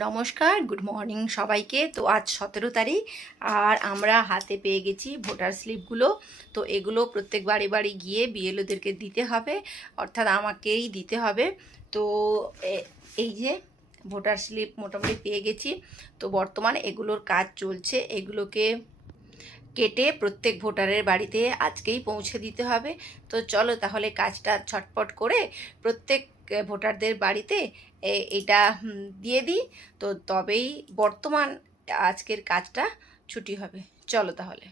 নমস্কার, good morning সবাইকে। তো আজ 17 তারিখ, আর আমরা হাতে পেয়ে গেছি ভোটার স্লিপগুলো। তো এগুলো প্রত্যেক বাড়ি বাড়ি গিয়ে বিএলওদেরকে দিতে হবে, অর্থাৎ আমাকেই দিতে হবে। তো এই যে ভোটার স্লিপ মোটামুটি পেয়ে গেছি। তো বর্তমানে এগুলোর কাজ চলছে, এগুলোকে কেটে প্রত্যেক ভোটারের বাড়িতে আজকেই পৌঁছে দিতে হবে। তো চলো তাহলে কাজটা ছটপট করে প্রত্যেক ভোটারদের বাড়িতে এটা দিয়ে দিই। তো তবেই বর্তমান আজকের কাজটা ছুটি হবে। চলো তাহলে।